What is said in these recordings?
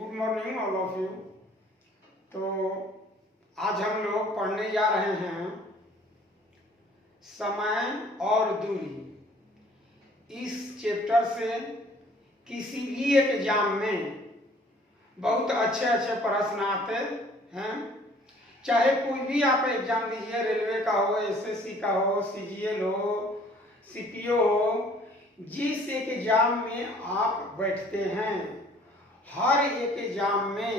Good morning all of you. तो आज हम लोग पढ़ने जा रहे हैं समय और दूरी। इस चैप्टर से किसी भी एग्जाम में बहुत अच्छे अच्छे प्रश्न आते हैं। चाहे कोई भी आप एग्जाम दीजिए, रेलवे का हो, एसएससी का हो, सीजीएल हो, सीपीओ हो, जिस एक एग्जाम में आप बैठते हैं हर एक एग्जाम में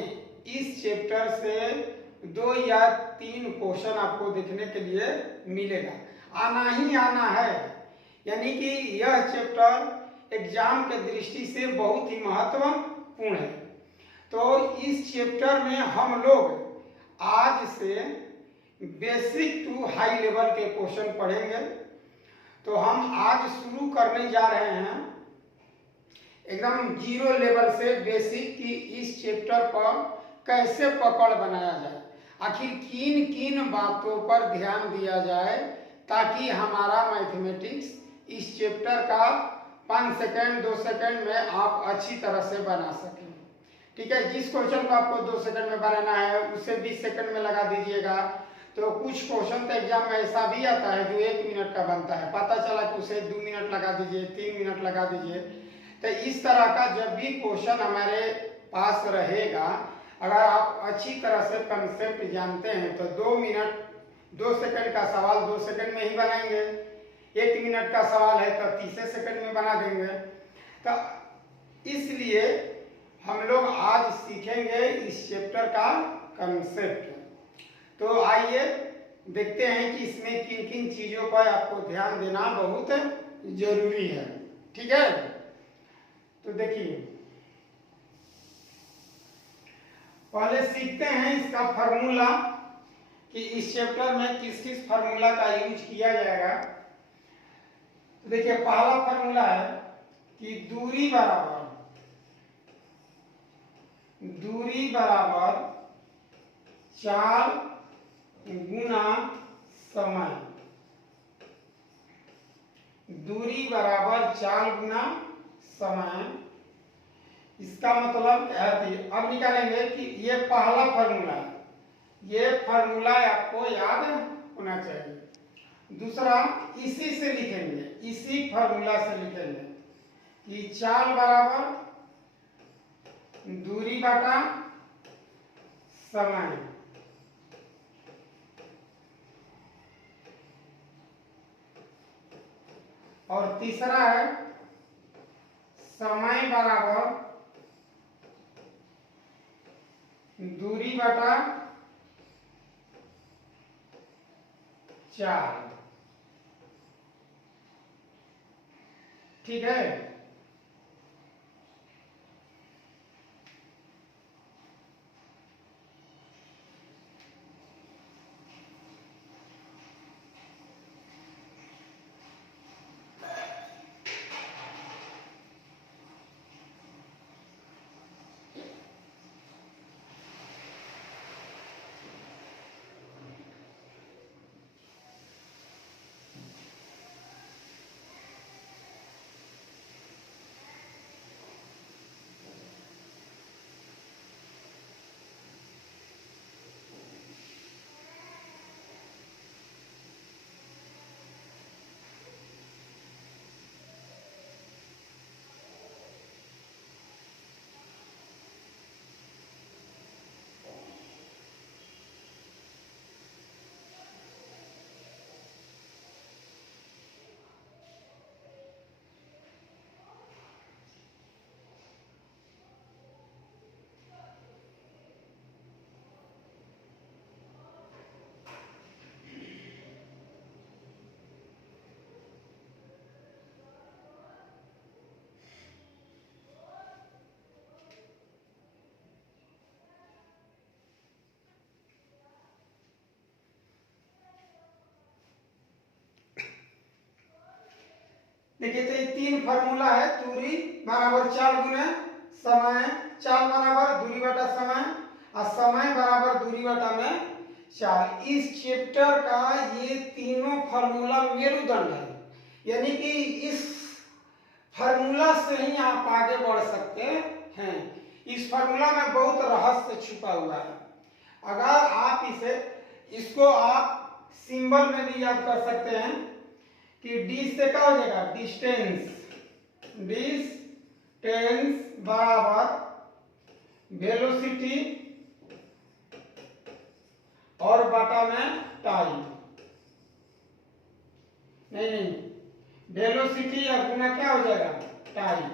इस चैप्टर से 2 या 3 क्वेश्चन आपको देखने के लिए मिलेगा, आना ही आना है। यानी कि यह चैप्टर एग्जाम के दृष्टि से बहुत ही महत्वपूर्ण है। तो इस चैप्टर में हम लोग आज से बेसिक टू हाई लेवल के क्वेश्चन पढ़ेंगे। तो हम आज शुरू करने जा रहे हैं एकदम जीरो लेवल से बेसिक की इस चैप्टर पर कैसे पकड़ बनाया जाए, आखिर किन किन बातों पर ध्यान दिया जाए ताकि हमारा मैथमेटिक्स इस चैप्टर का 5 सेकंड 2 सेकंड में आप अच्छी तरह से बना सकें। ठीक है, जिस क्वेश्चन को आपको 2 सेकंड में बनाना है उसे 20 सेकंड में लगा दीजिएगा। तो कुछ क्वेश्चन तो एग्जाम में ऐसा भी आता है जो 1 मिनट का बनता है, पता चला कि उसे 2 मिनट लगा दीजिए, 3 मिनट लगा दीजिए। तो इस तरह का जब भी क्वेश्चन हमारे पास रहेगा, अगर आप अच्छी तरह से कंसेप्ट जानते हैं तो 2 मिनट 2 सेकंड का सवाल 2 सेकंड में ही बनाएंगे, 1 मिनट का सवाल है तो 30 सेकंड में बना देंगे। तो इसलिए हम लोग आज सीखेंगे इस चैप्टर का कंसेप्ट। तो आइए देखते हैं कि इसमें किन किन चीजों पर आपको ध्यान देना बहुत जरूरी है। ठीक है, तो देखिए पहले सीखते हैं इसका फार्मूला कि इस चैप्टर में किस किस फार्मूला का यूज किया जाएगा। तो देखिए पहला फार्मूला है कि दूरी बराबर चाल गुना समय। दूरी बराबर चाल गुना समय, इसका मतलब क्या है? अब निकालेंगे कि ये पहला फार्मूला है, ये फार्मूला आपको याद होना चाहिए। दूसरा इसी से लिखेंगे, इसी फार्मूला से लिखेंगे कि चाल बराबर दूरी बटा समय। और तीसरा है समय बराबर दूरी बटा चाल। ठीक है, देखिए तो ये 3 फार्मूला है। दूरी बराबर चाल गुना समय, चाल बराबर दूरी बटा समय और समय बराबर दूरी बटा में चाल। इस चैप्टर का ये तीनों फार्मूला मेरुदंड है, यानी कि इस फार्मूला से ही आप आगे बढ़ सकते हैं। इस फार्मूला में बहुत रहस्य छुपा हुआ है। अगर आप इसको आप सिंबल में भी याद कर सकते हैं कि डी से क्या हो जाएगा, डिस्टेंस बराबर वेलोसिटी और बटा में टाइम। नहीं, वेलोसिटी या गुना क्या हो जाएगा, टाइम।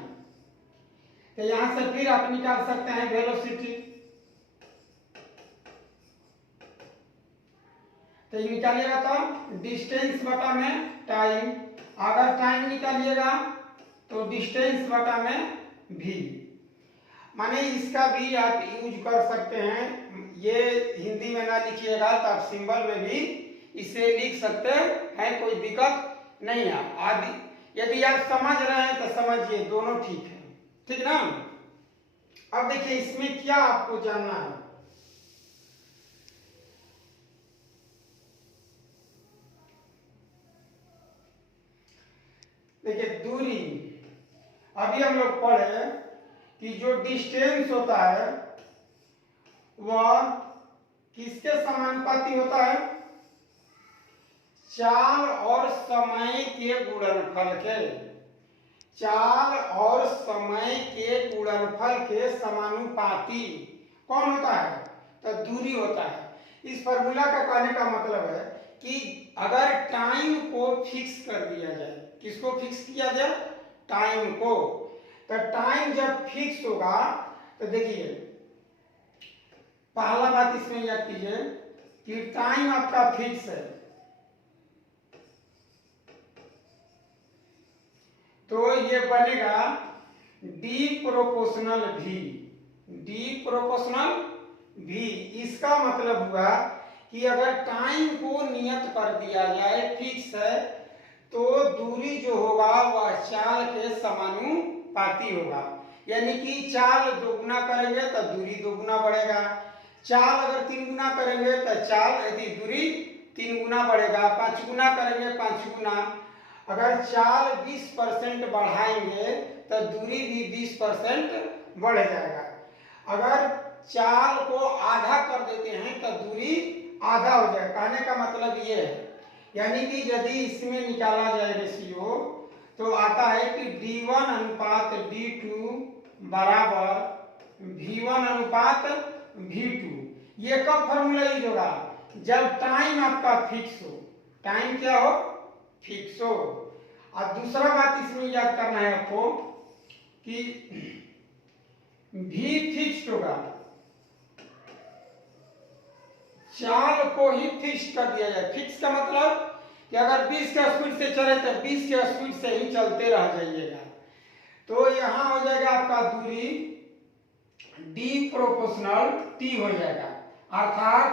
तो यहां से फिर आप निकाल सकते हैं वेलोसिटी। तो ये निकालिएगा तो डिस्टेंस बटा में टाइम। अगर टाइम निकालिएगा तो डिस्टेंस बटा में भी। माने इसका भी आप यूज कर सकते हैं। ये हिंदी में ना लिखिएगा तो आप सिंबल में भी इसे लिख सकते हैं, कोई दिक्कत नहीं है। आदि यदि आप समझ रहे हैं तो समझिए, दोनों ठीक है, ठीक ना। अब देखिए इसमें क्या आपको जानना है। देखिए दूरी, अभी हम लोग पढ़े कि जो डिस्टेंस होता है वह किसके समानुपाती होता है, चाल और समय के गुणनफल के। चाल और समय के गुणनफल के समानुपाती कौन होता है, तो दूरी होता है। इस फार्मूला का कहने का मतलब है कि अगर टाइम को फिक्स कर दिया जाए, किसको फिक्स किया जाए, टाइम को। तो टाइम जब फिक्स होगा तो देखिए पहला बात इसमें याद कीजिए कि टाइम आपका फिक्स है, तो ये बनेगा डी प्रोपोर्शनल भी। डी प्रोपोर्शनल भी, इसका मतलब हुआ कि अगर टाइम को नियत कर दिया जाए, फिक्स है, तो दूरी जो होगा वह चाल के समानुपाती होगा। यानी कि चाल दोगुना करेंगे तो दूरी दोगुना बढ़ेगा, चाल अगर 3 गुना करेंगे तो चाल यदि दूरी 3 गुना बढ़ेगा, 5 गुना करेंगे 5 गुना। अगर चाल 20% बढ़ाएंगे तो दूरी भी 20% बढ़ जाएगा। अगर चाल को आधा कर देते हैं तो दूरी आधा हो जाएगा। कहने का मतलब ये है, यानी कि यदि इसमें निकाला जाए रेशियो तो आता है कि D1 अनुपात D2 बराबर V1 अनुपात V2। ये कब फॉर्मूला यूज होगा, जब टाइम आपका फिक्स हो। टाइम क्या हो, फिक्स हो। और दूसरा बात इसमें याद करना है आपको कि भी फिक्स होगा, चाल को ही फिक्स कर दिया जाए। फिक्स का मतलब कि अगर 20 के स्पीड से चले तो 20 के स्पीड से ही चलते रह जाइएगा। तो यहां हो जाएगा आपका दूरी D प्रोपोर्शनल T हो जाएगा, अर्थात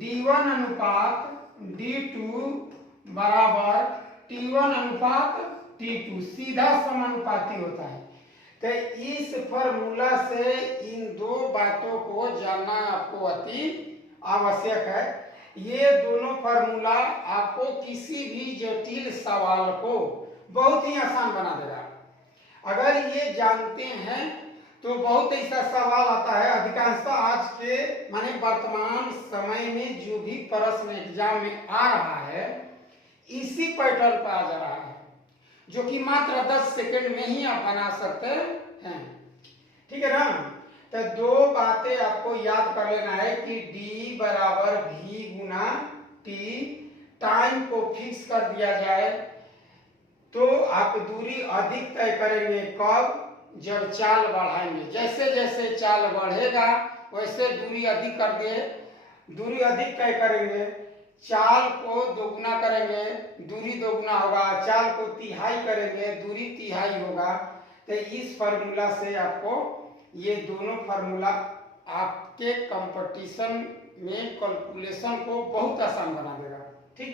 D1 अनुपात D2 बराबर T1 अनुपात T2, सीधा समानुपाती होता है। तो इस फॉर्मूला से इन दो बातों को जानना आपको अति आवश्यक है। ये दोनों फार्मूला आपको किसी भी जटिल सवाल को बहुत ही आसान बना देगा। अगर ये जानते हैं तो बहुत ऐसा सवाल आता है, अधिकांशतः आज के माने वर्तमान समय में जो भी प्रश्न एग्जाम में आ रहा है इसी पैटर्न पर आ जा रहा है, जो कि मात्र 10 सेकंड में ही आप बना सकते हैं, ठीक है ना। तो दो बातें आपको याद कर लेना है कि D बराबर V गुना T, टाइम को फिक्स कर दिया जाए तो आप दूरी अधिक तय करेंगे कब, जब चाल बढ़ाएंगे। जैसे जैसे चाल बढ़ेगा वैसे दूरी अधिक कर दे, दूरी अधिक तय करेंगे, चाल को दोगुना करेंगे, दूरी दोगुना होगा, चाल को तिहाई करेंगे, दूरी तिहाई होगा। तो इस फार्मूला से आपको ये दोनों फार्मूला आपके कंपटीशन में कैलकुलेशन को बहुत आसान बना देगा, ठीक।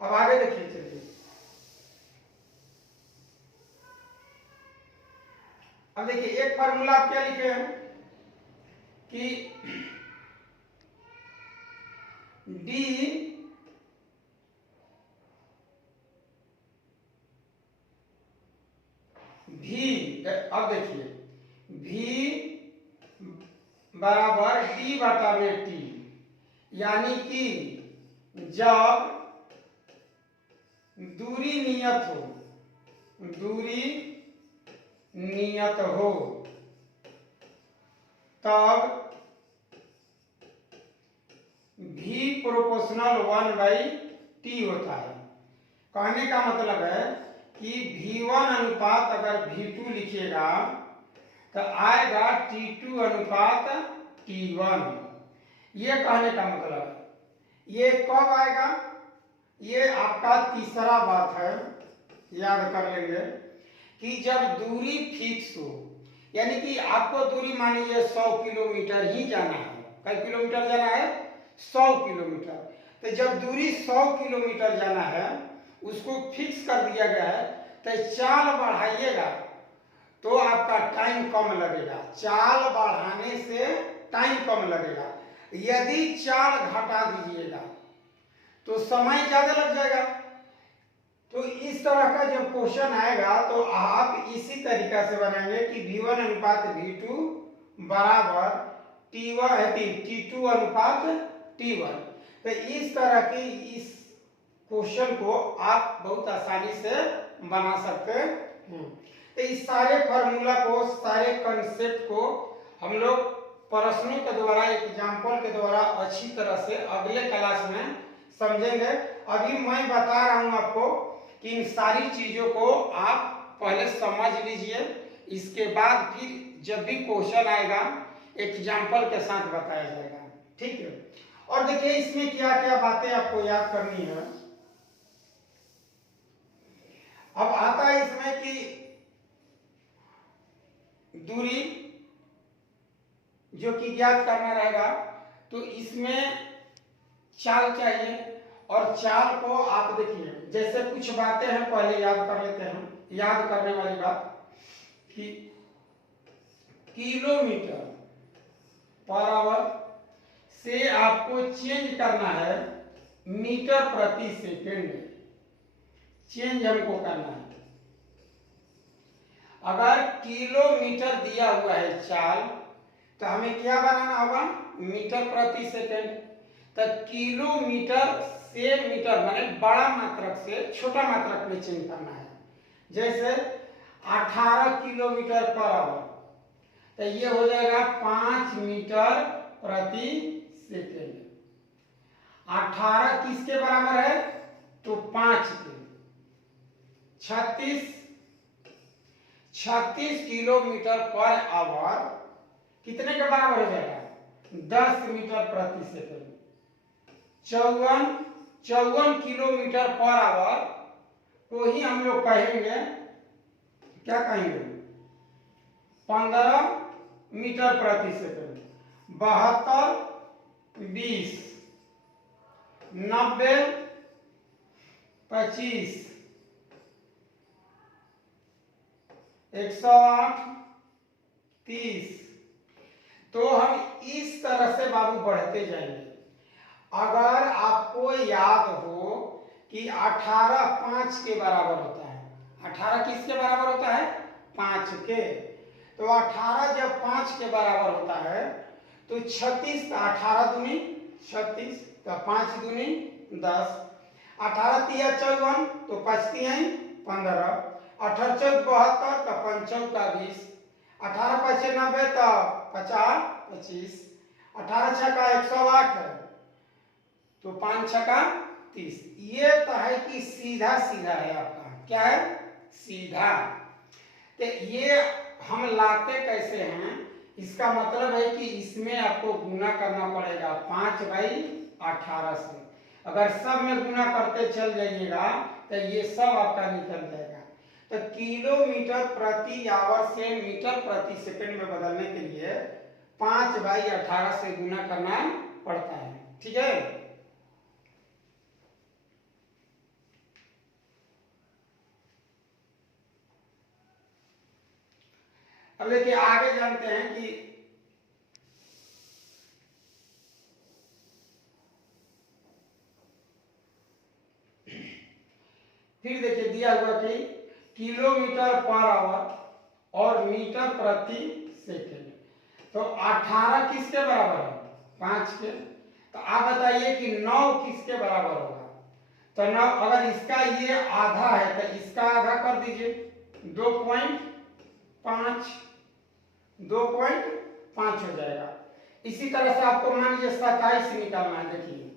अब आगे देखिए, चलिए अब देखिए एक फार्मूला आप क्या लिखे हैं कि D V, अब देखिए V बराबर डी बटा में टी, यानी कि जब दूरी नियत हो तब भी प्रोपोर्शनल 1/t होता है। कहने का मतलब है कि V1 अनुपात अगर V2 लिखिएगा तो आएगा T2 अनुपात T1। ये कहने का मतलब है। ये कब आएगा? ये आपका तीसरा बात है, याद कर लेंगे कि जब दूरी फिक्स हो, यानी कि आपको दूरी मान लीजिए 100 किलोमीटर ही जाना है। कई किलोमीटर जाना है? 100 किलोमीटर। तो जब दूरी 100 किलोमीटर जाना है उसको फिक्स कर दिया गया है, तो चाल बढ़ाइएगा तो आपका टाइम कम लगेगा। चाल बढ़ाने से टाइम कम लगेगा। यदि चाल घटा दीजिएगा तो समय ज्यादा लग जाएगा। तो इस तरह का जब क्वेश्चन आएगा तो आप इसी तरीका से बनाएंगे कि V1 अनुपात V2 बराबर T2 अनुपात T1। तो इस तरह की इस क्वेश्चन को आप बहुत आसानी से बना सकते हैं। तो इस सारे फार्मूला को, सारे कंसेप्ट को हम लोग प्रश्नों के द्वारा, एग्जाम्पल के द्वारा अच्छी तरह से अगले क्लास में समझेंगे। अभी मैं बता रहा हूं आपको कि इन सारी चीजों को आप पहले समझ लीजिए, इसके बाद फिर जब भी क्वेश्चन आएगा एग्जाम्पल के साथ बताया जाएगा। ठीक है। और देखिए इसमें क्या क्या बातें आपको याद करनी है। अब आता है इसमें कि दूरी जो कि ज्ञात करना रहेगा, तो इसमें चाल चाहिए। और चाल को आप देखिए, जैसे कुछ बातें हैं पहले याद कर लेते हैं। याद करने वाली बात कि किलोमीटर पर आवर से आपको चेंज करना है मीटर प्रति सेकंड। चेंज हमको करना है। अगर किलोमीटर दिया हुआ है चाल, तो हमें क्या बनाना होगा? मीटर प्रति सेकंड। तो किलोमीटर से मीटर माने बड़ा मात्रक से छोटा मात्रक में चेंज करना है। जैसे 18 किलोमीटर पर आवर, तो ये हो जाएगा 5 मीटर प्रति सेकंड। 18 किसके बराबर है? तो 5 के। 36 किलोमीटर पर आवर कितने के बराबर हो जाएगा? 10 मीटर प्रति सेकंड। 54 किलोमीटर पर आवर को ही हम लोग कहेंगे, क्या कहेंगे? 15 मीटर प्रति सेकंड। 72, 20, 90, 25, 108, 30। तो हम इस तरह से बाबू बढ़ते जाएंगे। अगर आपको याद हो कि 18 5 के बराबर होता है। 18 किसके बराबर होता है? 5 के। तो 18 जब 5 के बराबर होता है तो 36, 18 दूनी 36, तो 5 दूनी 10, 18 तिया 54, तो 5 तिया 15, 18 चौक 72, तो 5 चौका 20, 18 5 90, तो 50 25, 18 छक्का 108, तो 5 छक्का 30। ये तो है कि सीधा सीधा है आपका। क्या है? सीधा। तो ये हम लाते कैसे हैं? इसका मतलब है कि इसमें आपको गुना करना पड़ेगा 5/18 से। अगर सब में गुना करते चल जाइएगा तो ये सब आपका निकल जाएगा। तो किलोमीटर प्रति आवर से मीटर प्रति सेकंड में बदलने के लिए 5/18 से गुना करना पड़ता है। ठीक है। अब देखिए आगे जानते हैं कि फिर देखिए दिया हुआ कि किलोमीटर पर आवर और मीटर प्रति सेकंड। तो 18 किसके बराबर है? 5 के। तो आप बताइए कि 9 किसके बराबर होगा? तो 9, अगर इसका ये आधा है तो इसका आधा कर दीजिए, 2.5, 2.5 हो जाएगा। इसी तरह से आपको मान लीजिए 27 निकालना है। देखिए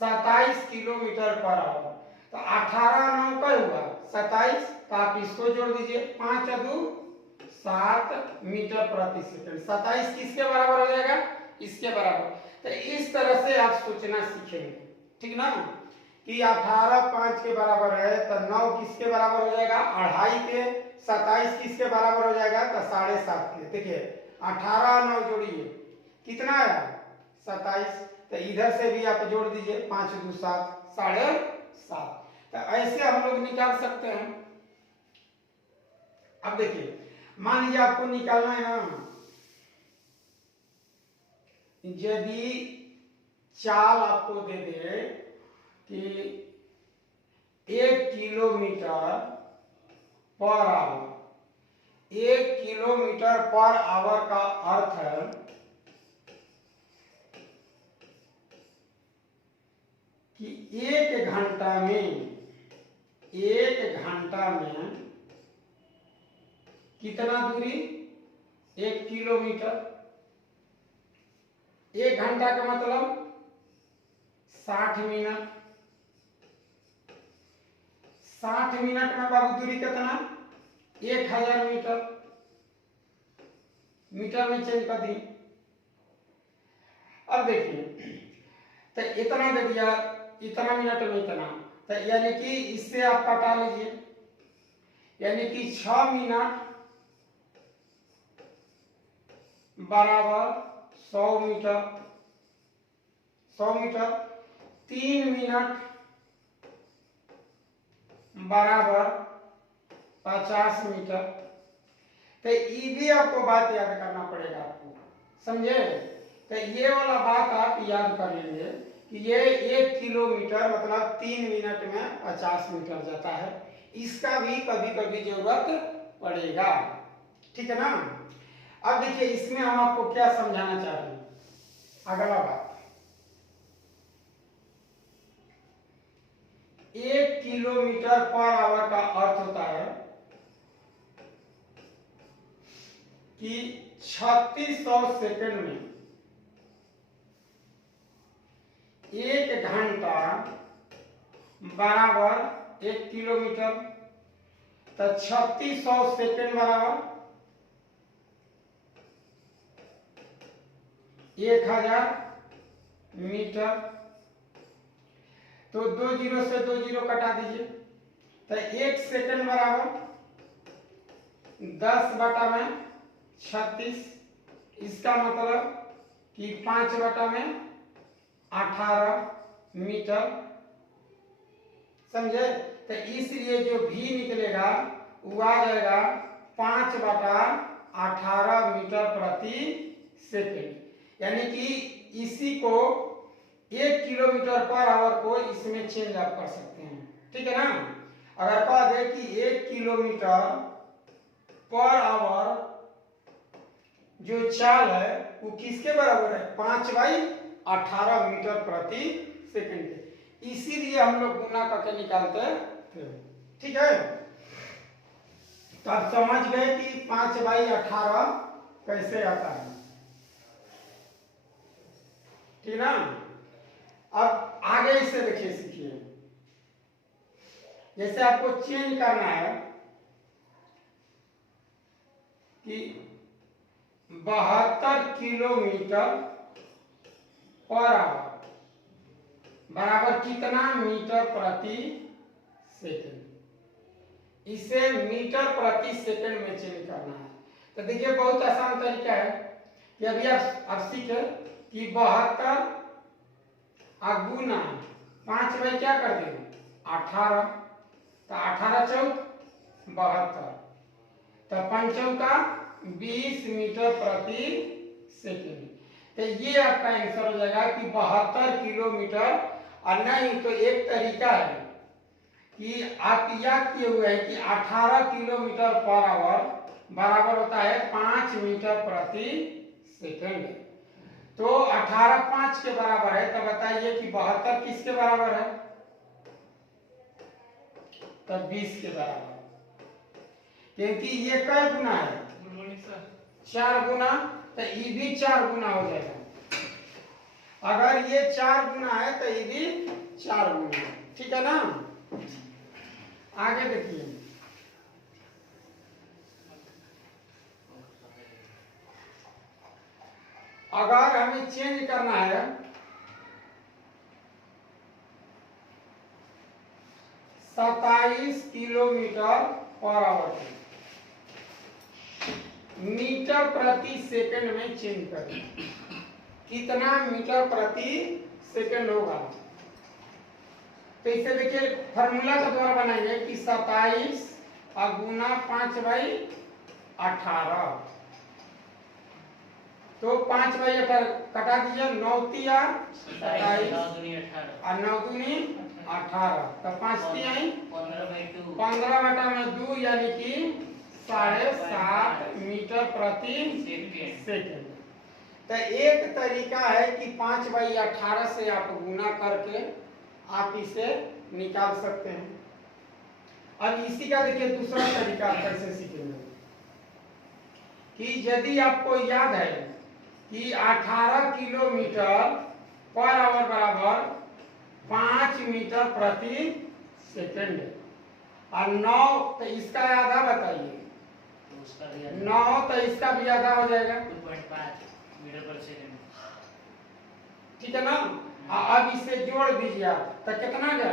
27 किलोमीटर पर आवर, तो 18 9 का हुआ 27, तो आप इसको जोड़ दीजिए, 5 2 7 मीटर प्रति सेकंड। 27 किसके बराबर हो जाएगा? इसके बराबर। तो इस तरह से आप सोचना सीखेंगे, ठीक ना, कि 18 5 के बराबर है तो 9 किसके बराबर हो जाएगा? 2.5 के। 27 किसके बराबर हो जाएगा? तो 7.5 के। देखिए 18 9 जोड़िए, कितना आया? 27। तो इधर से भी आप जोड़ दीजिए, 5 2 7, 7.5। तो ऐसे हम लोग निकाल सकते हैं। अब देखिए मान लीजिए आपको निकालना है ना, यदि चाल आपको दे दे कि 1 kilometre per hour, 1 kilometre per hour का अर्थ है कि 1 घंटा में, 1 घंटा में कितना दूरी? 1 किलोमीटर। 1 घंटा का मतलब 60 मिनट। 60 मिनट में बाबू दूरी कितना? 1000 मीटर। मीटर में चेंज कर दी। अब देखिए तो इतना दे दिया, इतना मिनट में इतना, तो यानी कि इससे आप कटा लीजिए, यानी कि 6 मिनट बराबर 100 मीटर। 100 मीटर। 3 मिनट बराबर 50 मीटर। तो ये भी आपको बात याद करना पड़ेगा आपको, समझे? तो ये वाला बात आप याद कर लेंगे कि ये 1 किलोमीटर मतलब 3 मिनट में 50 मीटर जाता है। इसका भी कभी कभी जरूरत पड़ेगा, ठीक है ना। अब देखिए इसमें हम आपको क्या समझाना चाह रहे हैं। अगला बात, 1 किलोमीटर पर आवर का अर्थ होता है कि 3600 सेकंड में 1 घंटा बराबर 1 किलोमीटर। तो 3600 सेकंड बराबर 1000 मीटर। तो 2 जीरो से 2 जीरो कटा दीजिए, तो 1 सेकंड बराबर 10/36। इसका मतलब कि 5/18 मीटर, समझे? तो इसलिए जो भी निकलेगा वो आ जाएगा 5/18 मीटर प्रति सेकंड। यानी कि इसी को 1 किलोमीटर पर आवर को इसमें चेंज आप कर सकते हैं, ठीक है ना। अगर कह दे कि 1 किलोमीटर पर आवर जो चाल है वो किसके बराबर है? 5/18 मीटर प्रति सेकंड के। इसीलिए हम लोग गुना करके निकालते थे, ठीक है। तो आप समझ गए कि 5/18 कैसे आता है, ठीक ना। अब आगे इसे देखिए, सीखिए। जैसे आपको चेंज करना है कि 72 किलोमीटर पर आवर बराबर कितना मीटर प्रति सेकंड। इसे मीटर प्रति सेकंड में चेंज करना है। तो देखिए बहुत आसान तरीका है कि अभी आप सीखे कि 72 गुना 5 में क्या कर देंगे? 18। तो 18 चौक 72, तो 5 चौका 20 मीटर प्रति सेकंड। तो ये आपका आंसर हो जाएगा कि 72 किलोमीटर। और नहीं तो एक तरीका है कि आप याद किए हुए हैं कि 18 किलोमीटर पर आवर बराबर होता है 5 मीटर प्रति सेकेंड है। तो 18 5 के बराबर है, तब बताइए कि 72 किसके बराबर है? तब 20 के बराबर, क्योंकि ये कई गुना है? 4 गुना, तो ये भी 4 गुना हो जाएगा। अगर ये 4 गुना है तो ये भी 4 गुना है, ठीक है ना? आगे देखिए, अगर हमें चेंज करना है 27 किलोमीटर पर आवर, मीटर प्रति सेकंड में चेंज करें, कितना मीटर प्रति सेकंड होगा? तो इसे देखिए फार्मूला के द्वारा बनाएंगे कि 27 गुना 5/18, तो 5/18 कटा दीजिए, 9 तिया 27 और 9 दूनी 18, तो 5 तिहाई 15/2 यानी कि 7.5 मीटर प्रति सेकंड। तो एक तरीका है कि 5/18 से आप गुना करके आप इसे निकाल सकते हैं। अब इसी का देखिए दूसरा तरीका कैसे सीखेंगे कि यदि आपको याद है कि 18 किलोमीटर पर आवर बराबर 5 मीटर प्रति सेकंड है, और 9 तो इसका आधा बताइए, 9 तो इसका भी आधा हो जाएगा 2.5 मीटर पर सेकंड, ठीक है ना? अब इसे जोड़ दीजिए आप, तो कितना गया?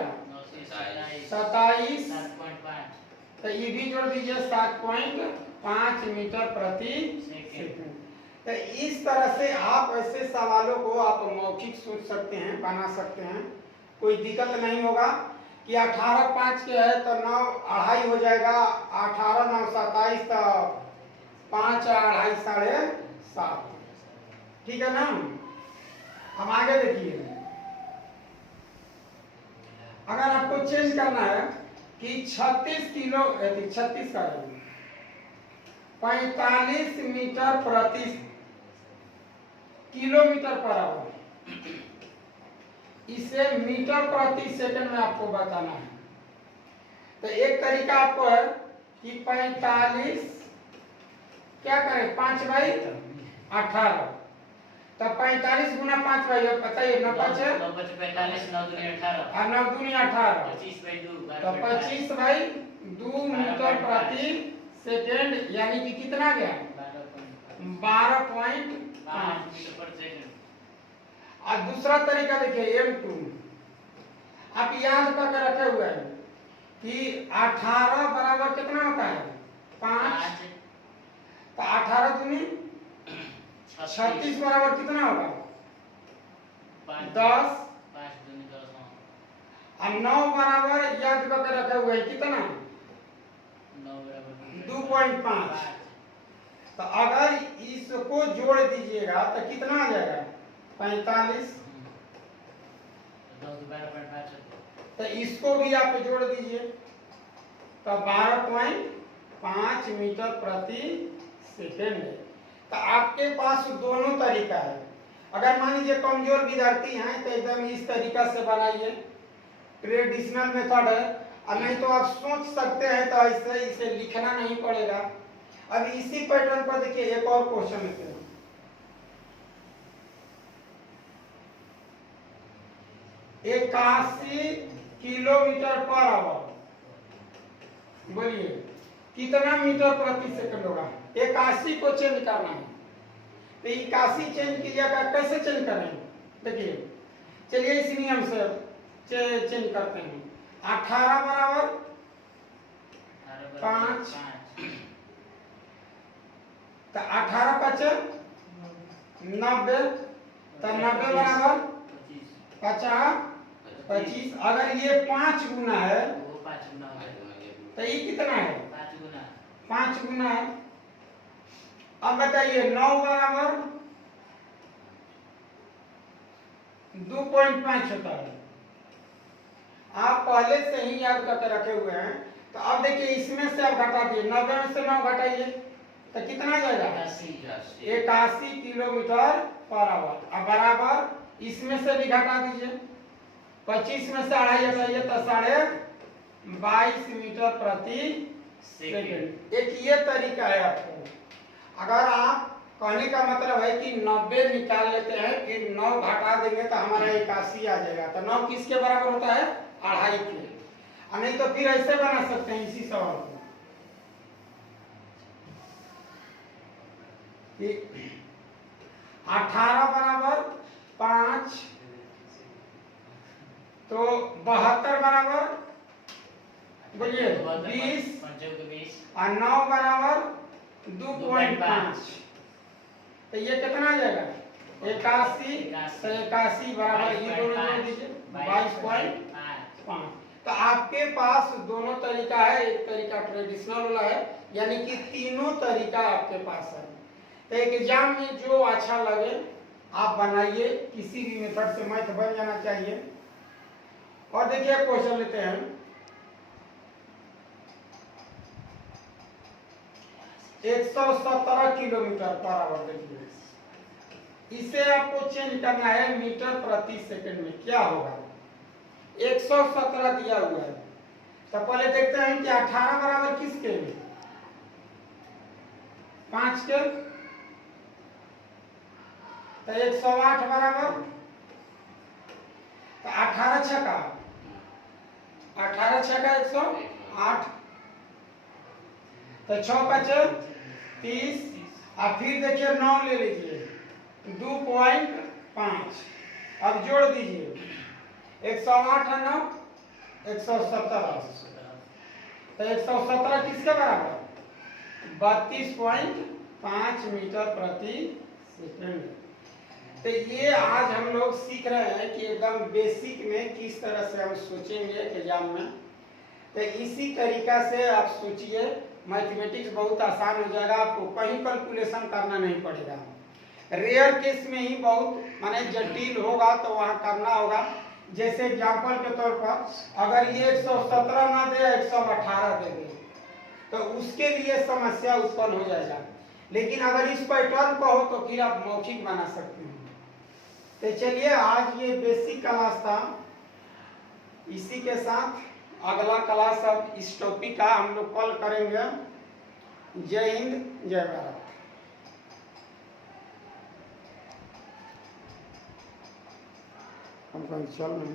27, 7.5, तो ये भी जोड़ दीजिए 7.5 मीटर प्रति सेकंड। तो इस तरह से आप ऐसे सवालों को आप मौखिक सोच सकते हैं, बना सकते हैं, कोई दिक्कत नहीं होगा कि 18 5 के है तो 9 2.5 हो जाएगा, 18 9 27, तो 5 2.5 7.5, ठीक है ना? हम आगे देखिए, अगर आपको चेंज करना है कि 36 का 45 मीटर प्रति किलोमीटर पर आवर, इसे मीटर प्रति सेकंड में आपको बताना है। तो एक तरीका आपको है कि 45 क्या करें 5/18, तब 45 गुना 5 बताइए 9 5 है 45 9 दूनी 18 और 9 दूनी 18, 25/2, तो 25/2 मीटर प्रति सेकंड, यानी कि कितना गया 12.5 मीटर पर सेकंड। और दूसरा तरीका देखिए M2, आप याद करके रखे हुए हैं कि 18 बराबर कितना होता है 5, तो 18 दूनी 36 बराबर कितना होगा 10, 5 दूनी 10, और 9 बराबर याद करके रखे हुए हैं कितना 9 बराबर 2.5। तो अगर इसको जोड़ दीजिएगा तो कितना आ जाएगा 45, तो इसको भी आप जोड़ दीजिए तो 12.5 मीटर प्रति सेकंड है। तो आपके पास दोनों तरीका है। अगर मान लीजिए कमजोर विद्यार्थी हैं तो एकदम इस तरीका से बनाइए, ट्रेडिशनल मेथड है, और नहीं तो आप सोच सकते हैं तो ऐसे इसे लिखना नहीं पड़ेगा। अब इसी पैटर्न पर देखिए एक और क्वेश्चन लेते हैं। 81 किलोमीटर पर आवर, बोलिए कितना मीटर प्रति सेकंड होगा? 81 को चेंज करना है, तो 81 चेंज कीजिएगा, कैसे चेंज करेंगे? देखिए चलिए इस नियम से चेंज करते हैं। 18 बराबर 5, तो 18 5 90, तो 90 बराबर 50 25। अगर ये 5 गुना है वो 5 गुना हो जाएगा, तो ये कितना है 5 गुना 5 गुना है। अब बताइए 9 बराबर 2.5 होता है। आप पहले से ही याद करके रखे हुए हैं। तो अब देखिए इसमें से आप घटा दिए, 90 में से 9 घटाइए तो कितना जाएगा? 81 किलोमीटर पर आवर। अब बराबर इसमें से भी घटा दीजिए, 25 में से अढ़ाई हटाइए तो 22.5 मीटर प्रति सेकंड। एक ये तरीका है आपको। अगर आप कहने का मतलब है कि 90 निकाल लेते हैं, फिर 9 घटा देंगे तो हमारा 81 आ जाएगा। तो 9 किसके बराबर होता है? अढ़ाई के। नहीं तो फिर ऐसे बना सकते हैं इसी सवाल को, 18 बराबर 5, तो 72 बराबर बोलिए 20 और 9 बराबर 2.5। तो ये कितना आ जाएगा? 81। तो 81 बराबर ये दोनों जोड़ दीजिए 22.5। तो आपके पास दोनों तरीका है, एक तरीका ट्रेडिशनल वाला है, यानी कि तीनों तरीका आपके पास है। तो एग्जाम में जो अच्छा लगे आप बनाइए, किसी भी मेथड से मैथ बन जाना चाहिए। और देखिए क्वेश्चन लेते हैं, एक 117 किलोमीटर पर आवर। देखिए इसे आपको चेंज करना है मीटर प्रति सेकंड में, क्या होगा? 117 दिया हुआ है, तो पहले देखते हैं कि 18 बराबर किसके? 5 के। तो 108 बराबर, तो 18 छका 108, तो 6 बचे 30। और फिर देखिए 9 ले लीजिए 2.5। अब जोड़ दीजिए 108 है 9 117। तो 117 किसके बराबर? 32.5 मीटर प्रति सेकंड। तो ये आज हम लोग सीख रहे हैं कि एकदम बेसिक में किस तरह से हम सोचेंगे एग्जाम में। तो इसी तरीका से आप सोचिए, मैथमेटिक्स बहुत आसान हो जाएगा, आपको कहीं कैलकुलेशन करना नहीं पड़ेगा। रेयर केस में ही बहुत माने जटिल होगा तो वहाँ करना होगा। जैसे एग्जाम्पल के तौर पर अगर ये 117 ना दे 118 दे दे तो उसके लिए समस्या उत्पन्न हो जाएगा। लेकिन अगर इस पैटर्न को हो तो फिर आप मौखिक बना सकते हैं। तो चलिए आज ये बेसिक क्लास था, इसी के साथ अगला क्लास अब इस टॉपिक का हम लोग कल करेंगे। जय हिंद जय भारत। हम कल चल रहे हैं।